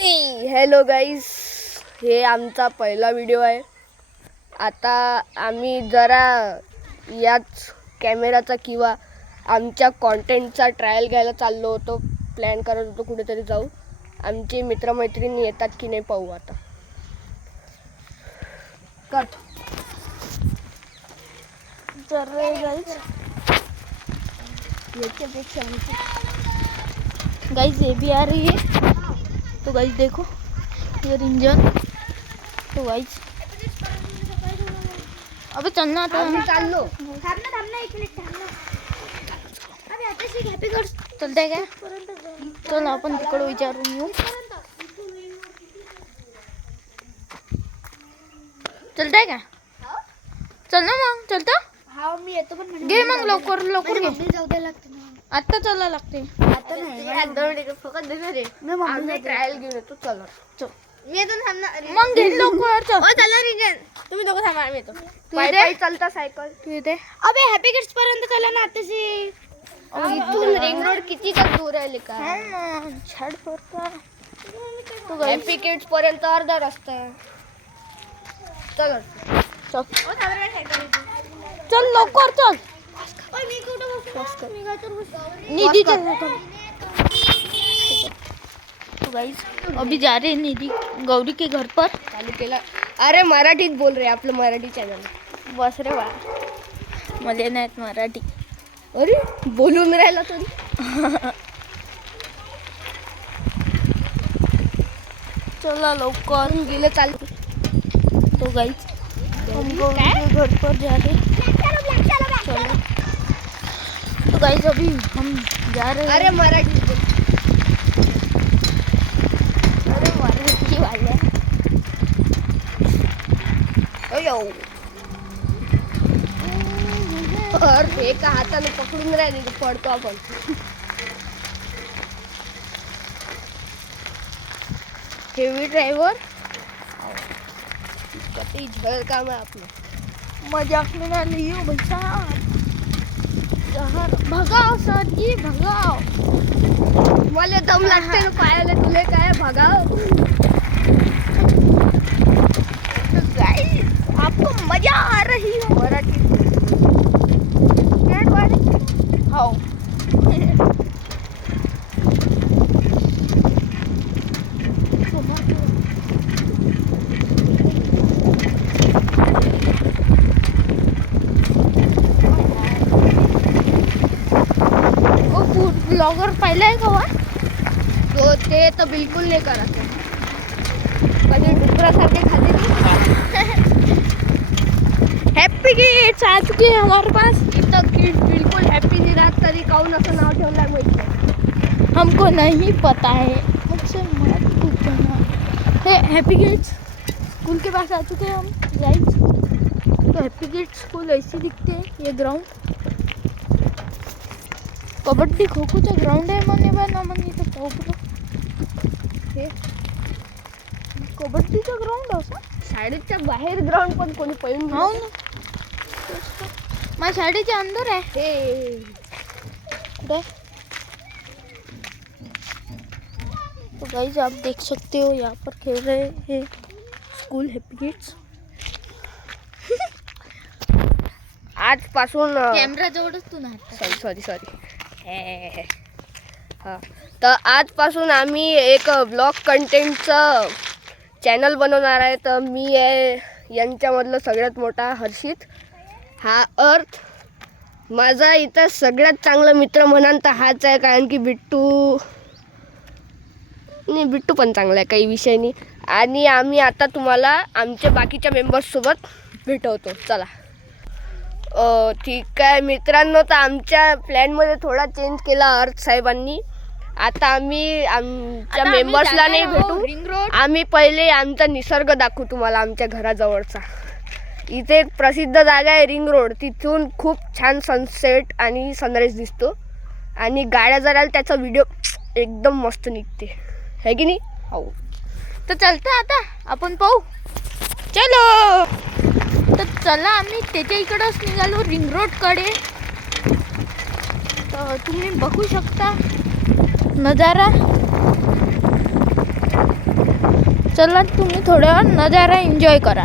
Hello guys, हे आमचा पहिला व्हिडिओ आहे. आता आम्ही जरा याच कॅमेराचा किंवा आमच्या कॉन्टेंटचा ट्रायल घ्यायला चाललो होतो. प्लॅन करत होतो कुठेतरी जाऊ. आमचे मित्रमैत्रिणी येतात की नाही पाहू आता. कट चल रहे गाइस, गाइस ये भी आ रही है. तो गाइस देखो ये इंजन. तो गाइस अबे चलना आता आम्ही चाललो. थांबना एक मिनिट थांबना. अबे आता हॅपी गर्ल्स चलते काय? चल आपण तिकडे विचारून येऊ. चलताय का? चल ना मग. चलता हा मी येतो पण घे मग लवकर लवकर घे. जाऊ द्या लागते ना. आता चला लागते. आता नाही दोन फक्त देणार रे. आम्ही ट्रायल घेऊन येतो. चला चल मी येतो थांबना. मग घे लवकर. चल चला रिंजन तुम्ही दोघं थांबा आम्ही येतो. पायी पायी चालता सायकल. तू इथे अबे हॅपी गर्ल्स पर्यंत चला ना आताशी. इथून रिंग रोड किती का दूर आहे का? छाड पडता. हॅपी किड्स पर्यंत अर्धा रस्ता आहे. चल चल चल लवकर चल. मी कुठं बसू? मी गाडीवर बसू. निधि चल. तो गाइस अभी जा रहे हैं निधि गौरी के घर पर. चालू केला. अरे मराठीत बोल रे, आपलं मराठी चॅनल. बस रे वा, मला नाहीत मराठी. अरे बोलून राहिला तरी. चला लवकर गेलं चालू. तो गाइस हम गौरी के घर पर जा रहे हैं. चलो तो गाइस अभी हम जा रहे हैं. अरे मराठीत बोल. अरे मराठी वाले अयो अरे एका हाताने पकडून राहिले तर पडतो आपण. हेवी ड्रायव्हर कधी झळ काम आहे आपलं. मजाक में ना लियो भैया. भगाओ सर जी भगाओ. मला दम लागते ना पायाला. तुले काय भगाव. गाइस आपको मजा आ रही है मराठी हाउ. ब्लॉगर पाहिलाय का वा? तो ते तर बिलकुल नाही करत. कधी डुकरासारखे खाते. हैप्पी किड्स आ चुके हैं हमारे पास. इथं किड बिलकुल हॅपी नाही राहत. तरी काहून असं नाव ठेवलंय माहिती. हमको नहीं पता है. मुझसे मत पूछना. हे हैप्पी किड्स स्कूल के पास आ चुके हैं हम गाइस. तो हैप्पी किड्स स्कूल ऐसी दिखते हैं. ये ग्राउंड कबड्डी खो खोचा ग्राउंड आहे म्हणे बा ना म्हणे. तर पाहू हे कबड्डीचा ग्राउंड असं. शाळेच्या बाहेर ग्राउंड पण कोणी पळून हो ना. माझ्या शाळेच्या अंदर आहे. हे कुठे? तो गाइस आप देख सकते हो यहाँ पर खेल रहे हैं स्कूल हैप्पी किड्स. आजपासून कॅमेरा जवळच तू ना. सॉरी हां, तर आजपासून आम्ही एक ब्लॉग कंटेंटचं चॅनल बनवणार आहे. तर मी आहे यांच्यामधलं सगळ्यात मोठा हर्षित. हा अर्थ माझा इथं सगळ्यात चांगला मित्र म्हणाल तर हाच आहे. कारण की बिट्टू पण चांगला आहे, काही विषय नाही. आणि आम्ही आता तुम्हाला आमच्या बाकीच्या मेंबर्ससोबत भेटवतो. चला. ठीक आहे मित्रांनो, तर आमच्या प्लॅनमध्ये थोडा चेंज केला अर्थ साहेबांनी. आता आम्ही आमच्या मेंबर्सला नाही भेटू. Ring road. आम्ही पहिले आमचा निसर्ग दाखवू तुम्हाला आमच्या घराजवळचा. इथे एक प्रसिद्ध जागा आहे रिंग रोड. तिथून खूप छान सनसेट आणि सनराईज दिसतो. आणि गाड्या जरा त्याचा व्हिडिओ एकदम मस्त निघते, है की नाही? हो. तर चलतं आता आपण पाहू. चलो. तर चला आम्ही त्याच्या इकडंच निघालो रिंग रोडकडे. तर तुम्ही बघू शकता नजारा. चला तुम्ही थोड्या वेळ नजारा एन्जॉय करा.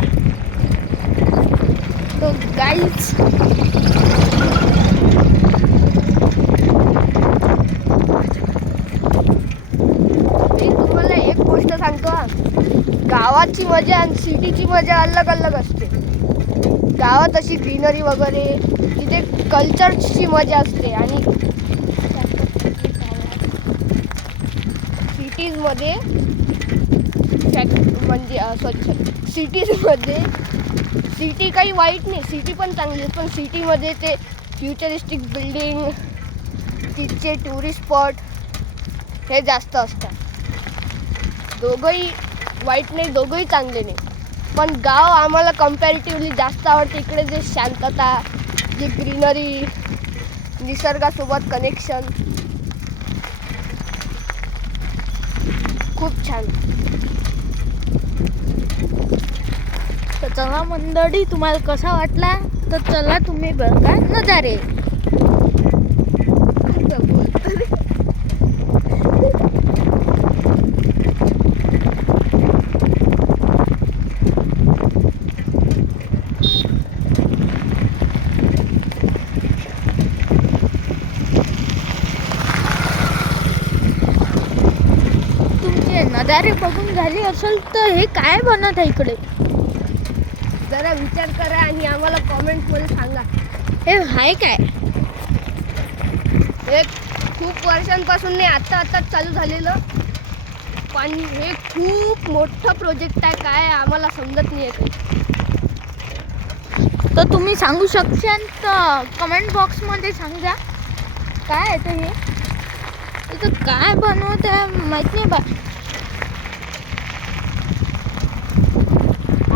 तो गाईज मी तुम्हाला एक गोष्ट सांगतो हा. गावाची मजा आणि सिटीची मजा अलग अलग असते. गावात अशी ग्रीनरी वगैरे तिथे कल्चरची मजा असते आणि सिटीजमध्ये म्हणजे सिटीजमध्ये सिटी काही वाईट नाही, सिटी पण चांगली आहे, पण सिटीमध्ये ते फ्युचरिस्टिक बिल्डिंग तिथचे टुरिस्ट स्पॉट हे जास्त असतात. दोघंही वाईट नाही, दोघंही चांगले नाही, पण गाव आम्हाला कम्पॅरेटिव्हली जास्त आवडते. इकडे जे शांतता, जी ग्रीनरी, निसर्गासोबत कनेक्शन खूप छान. तर चला मंडळी, तुम्हाला कसा वाटला तर चला तुम्ही बघा नजारे. तुमचे नजारे बघून झाले असेल तर हे काय बनत आहे इकडे जरा विचार करा आणि आम्हाला कॉमेंटमध्ये सांगा. हे आहे काय? हे खूप वर्षांपासून नाही, आत्ताच चालू झालेलं, पण हे खूप मोठं प्रोजेक्ट आहे. काय आम्हाला समजत नाही आहे. तर तुम्ही सांगू शकशाल तर कमेंट बॉक्समध्ये सांगा काय आहे ते. हे इथं काय बनवत आहे माहीत नाही बा.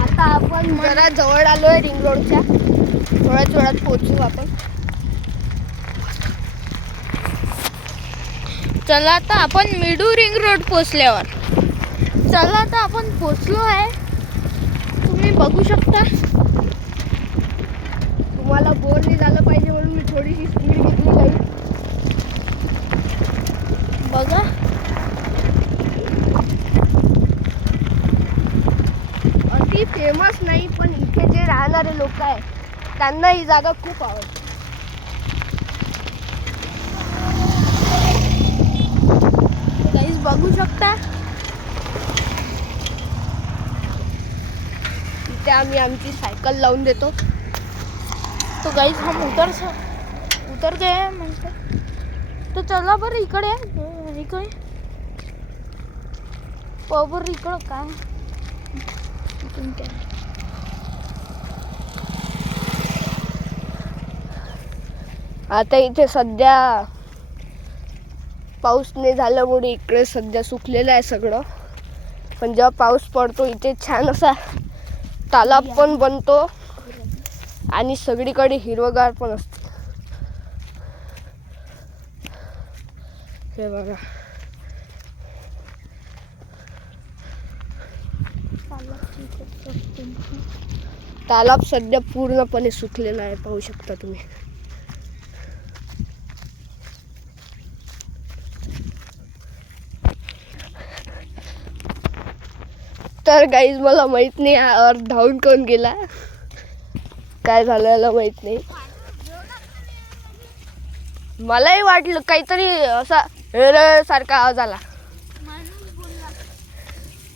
आता आपण जरा जवळ आलो आहे रिंग रोडच्या. थोड्याच वेळात पोहोचू आपण. चला आता आपण मिडू रिंग रोड पोचल्यावर. चला आता आपण पोचलो आहे, तुम्ही बघू शकता. तुम्हाला बोर नाही झालं पाहिजे म्हणून मी थोडीशी स्पीड घेतली काही. बघा अति फेमस नाही, पण इथे जे राहणारे लोक आहेत त्यांना ही जागा खूप आवडते. गाईज बघू शकता. इथे आम्ही आमची सायकल लावून देतो. तो गाईज हम उतर गए म्हणते. तर चला बरं इकडे इकडे बरं इकडं काय इकडून काय. आता इथे सध्या पाऊस नाही झाल्यामुळे इकडे सध्या सुकलेलं आहे सगळं, पण जेव्हा पाऊस पडतो इथे छान असा तालाब पण बनतो आणि सगळीकडे हिरवगार पण असते. हे बघा, तालाब सध्या पूर्णपणे सुकलेला आहे, पाहू शकता तुम्ही. तर गाईज मला माहित नाही हा धावून कोण गेला, काय झालं माहित नाही. मलाही वाटलं काहीतरी असा सारखा आवाज आला.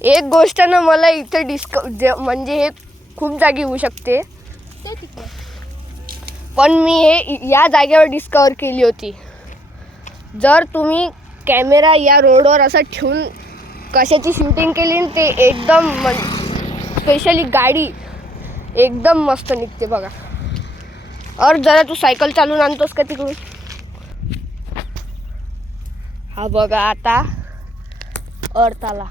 एक गोष्ट ना मला इथे म्हणजे हे खूप जागी होऊ शकते, पण मी हे या जागेवर डिस्कवर केली होती. जर तुम्ही कॅमेरा या रोडवर असा ठेवून कशाची शूटिंग केली ते एकदम स्पेशली गाडी एकदम मस्त निघते बघा. और जरा तू सायकल चालून आणतोस का तिकडून. हा बघा आता अर्थ आला.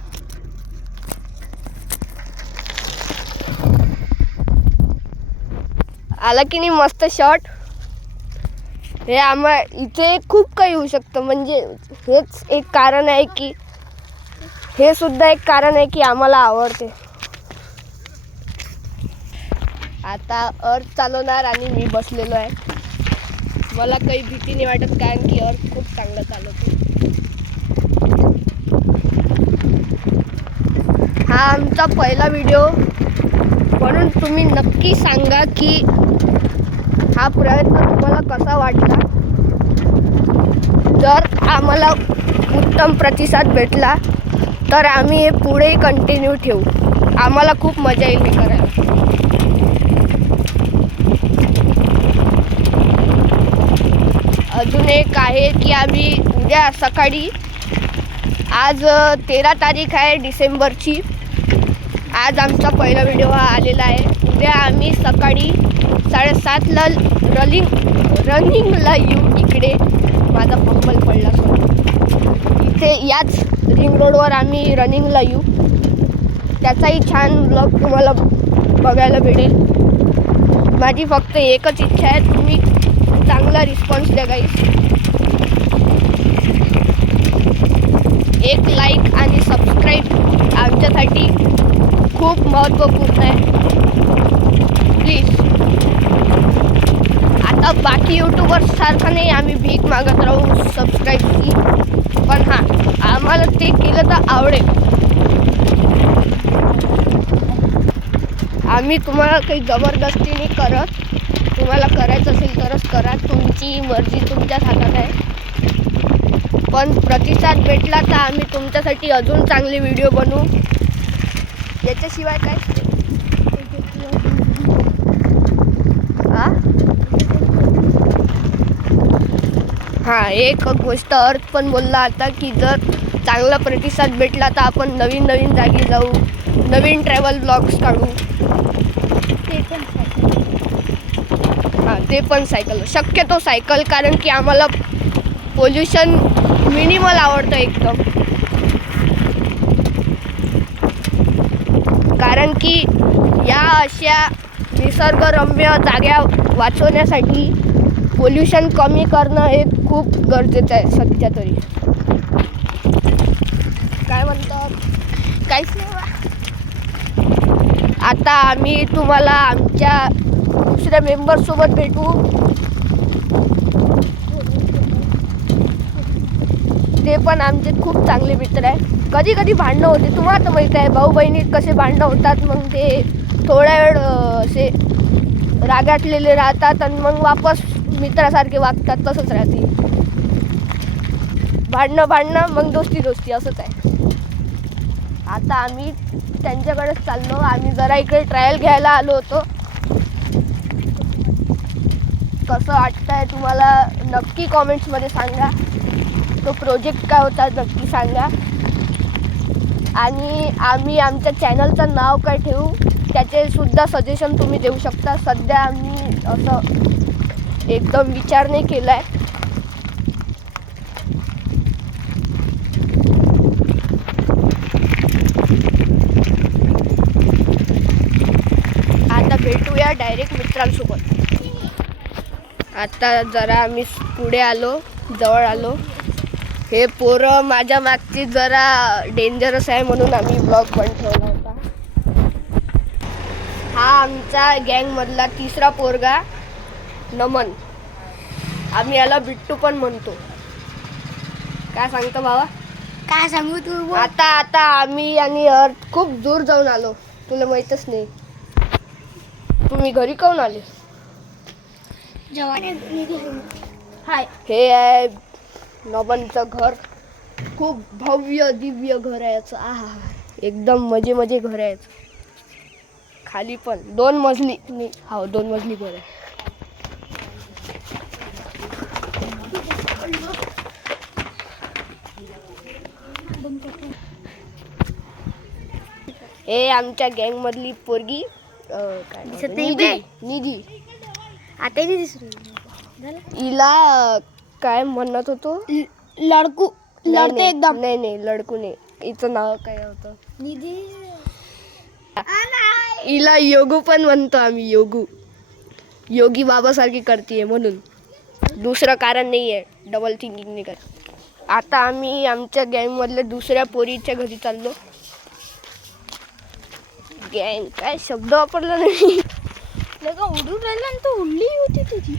आला की नाही मस्त शॉट. हे इथे खूप काही होऊ शकतं, म्हणजे हेच एक कारण आहे की हे सुद्धा एक कारण आहे की आम्हाला आवडते. आता अर्थ चालवणार आणि मी बसलेलो आहे. मला काही भीती नाही वाटत कारण की अर्थ खूप चांगलं चालवते. हा हा आमचा पहिला व्हिडिओ, म्हणून तुम्ही नक्की सांगा की हा प्रयत्न तुम्हाला कसा वाटला. जर आम्हाला उत्तम प्रतिसाद भेटला तर आम्ही हे पुढे कंटिन्यू ठेवू. आम्हाला खूप मजा येईल हे करायला. अजून एक आहे की आम्ही उद्या सकाळी, आज 13 तारीख आहे डिसेंबरची, आज आमचा पहिला व्हिडिओ हा आलेला आहे. उद्या आम्ही सकाळी 7:30ला रनिंगला येऊ. इकडे माझा फंबल पडला इथे याच रिंग रोडवर आम्ही रनिंगला येऊ. त्याचाही छान ब्लॉग तुम्हाला बघायला भेटेल. माझी फक्त एकच इच्छा आहे, तुम्ही चांगला रिस्पॉन्स द्या गाईस. एक लाईक आणि सबस्क्राईब आमच्यासाठी खूप महत्त्वपूर्ण आहे. प्लीज. आता बाकी यूट्यूबर्स सारखं नाही आम्ही भीक मागत राहू सबस्क्राईबची, पण हां आम्हाला ते केलं तर आवडेल. आम्ही तुम्हाला काही जबरदस्ती नाही करत. तुम्हाला करायचं असेल तरच करा, तुमची मर्जी तुमच्याच हातात आहे. पण प्रतिसाद भेटला तर आम्ही तुमच्यासाठी अजून चांगले व्हिडिओ बनवू. याच्याशिवाय काय हां एक गोष्ट अर्थ पण बोलला आता की जर चांगला प्रतिसाद भेटला तर आपण नवीन नवीन जागी जाऊ, नवीन ट्रॅव्हल ब्लॉग्स काढू. हां ते पण सायकल, शक्यतो सायकल, कारण की आम्हाला पोल्युशन मिनिमल आवडतं एकदम. कारण की या अशा निसर्गरम्य जागा वाचवण्यासाठी पोल्युशन कमी करणं हे खूप गरजेचं आहे सध्या तरी. काय म्हणतात? काहीच नाही बा. आता आम्ही तुम्हाला आमच्या दुसऱ्या मेंबरसोबत भेटू. ते पण आमचे खूप चांगले मित्र आहे. कधी कधी भांडणं होते, तुम्हाला तर माहीत आहे भाऊ बहिणीत कसे भांडणं होतात. मग ते थोड्या वेळ असे रागाटलेले राहतात आणि मग वापस मित्रासारखे वागतात. तसंच राहते, भांडणं मग दोस्ती असंच आहे. आता आम्ही त्यांच्याकडेच चाललो. आम्ही जरा इकडे ट्रायल घ्यायला आलो होतो. कसं वाटतंय तुम्हाला नक्की कॉमेंट्समध्ये सांगा. तो प्रोजेक्ट काय होता नक्की सांगा. आणि आम्ही आमच्या चॅनलचं नाव काय ठेवू त्याचे सुद्धा सजेशन तुम्ही देऊ शकता. सध्या आम्ही असं एकदम विचार नाही केला आहे. आता भेटूया डायरेक्ट मित्रांसोबत. आता जरा आम्ही पुढे आलो, जवळ आलो. हे पोरं माझ्या मागची जरा डेंजरस आहे म्हणून आम्ही ब्लॉग पण ठेवला होता. हा आमचा गँगमधला तिसरा पोरगा नमन. आम्ही याला बिट्टू पण म्हणतो. काय सांगतो भावा? काय सांगू तू? आता आम्ही आणि अर्थ खूप दूर जाऊन आलो. तुला माहीतच नाही. तुम्ही घरी काहून आले? हाय, हे आहे नमनचं घर. खूप भव्य दिव्य घर आहे याचं. एकदम मजे घर आहे याचं. खाली पण 2 मजली नाही, 2 मजली घर आहे. हे आमच्या गँगमधली पोरगी काय दिसत नाव? नाही निधी. आता नाही दिसू. हिला काय म्हणत होतो? लडकू लढते एकदम. नाही लडकू नाही. हिचं नाव काय होतं? निधी. हिला योगू पण म्हणतो आम्ही. योगी बाबासारखी करते म्हणून, दुसरं कारण नाही आहे. डबल थिंकिंग नाही करत. आता आम्ही आमच्या गँगमधल्या दुसऱ्या पोरीच्या घरी चाललो. गँग काय शब्द वापरला नाही. उडून राहिला आणि तो उडली होती तुझी.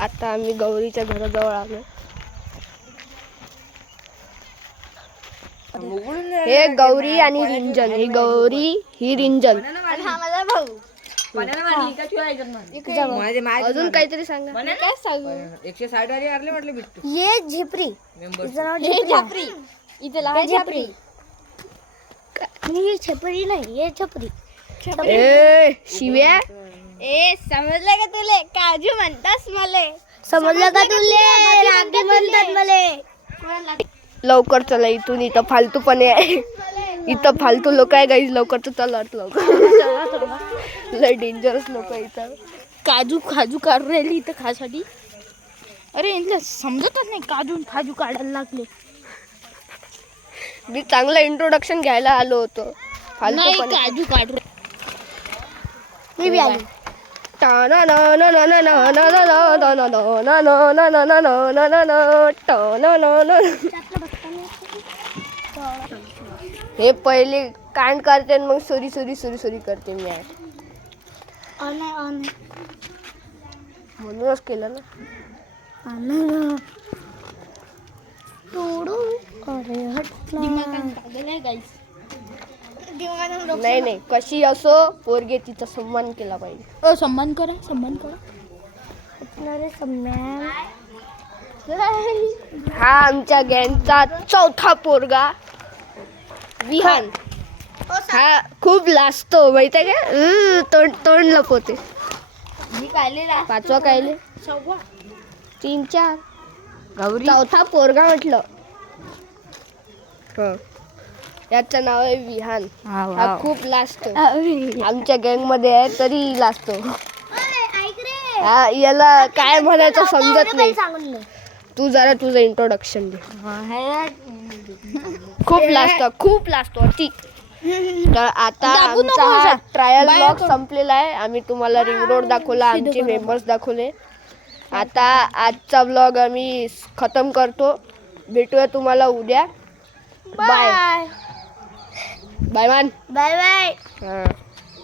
आता आम्ही गौरीच्या घराजवळ आलो. हे गौरी आणि रिंजन. ही गौरी, ही रिंजन. हा माझा भाऊ. अजून काहीतरी सांगा. काय सांगू? 160 वाली आरले म्हटलं बिट्टू ये झेपरी तिचं नाव हे छपरी. इथे लहान झेपरी ही छपरी नाही हे छपरी ए शिव्या. ए समजलं का तुले? काजू म्हणतास मले. समजलं का तुले रागी म्हणतात मले. लवकर चला इथून. इथं फालतूपणे आहे. इथं फालतू लोक आहे गाईज. लवकर चला लवकर. लय डेंजरस लोक इथं. काजू खाजू काढून राहिली इथं खासाठी. अरे यांना समजतच नाही काजू खाजू काढायला लागले. मी चांगलं इंट्रोडक्शन घ्यायला आलो होतो. नाही फालतूपणे. काजू काढून. मी बी आली हे पहिले कांड करते आणि मग सुरी सुरी सुरी सुरी करते मी आहे. म्हणूनच केलं ना. नाही नाही कशी असो पोरगे तिचा सन्मान केला पाहिजे. सन्मान करा सन्मान करा. हा आमच्या गँगचा चौथा पोरगा विहान. हा खूप लाजतो माहिती आहे का. तोंड तोंड लपवते. पाचवा कायले 3 4 चौथा पोरगा म्हटलं. याचं नाव आहे विहान. हा खूप लाजतो. आमच्या गँग मध्ये आहे तरी लाजतो. याला काय म्हणायचं समजत नाही. तू जरा तुझं इंट्रोडक्शन दे. खूप लाजतो अति. तर आता आमचा हा ट्रायल ब्लॉग संपलेला आहे. आम्ही तुम्हाला रिंग रोड दाखवला, आमचे मेंबर्स दाखवले. आता आजचा ब्लॉग आम्ही खतम करतो. भेटूया तुम्हाला उद्या. बाय बाय मान. Bye bye. हा.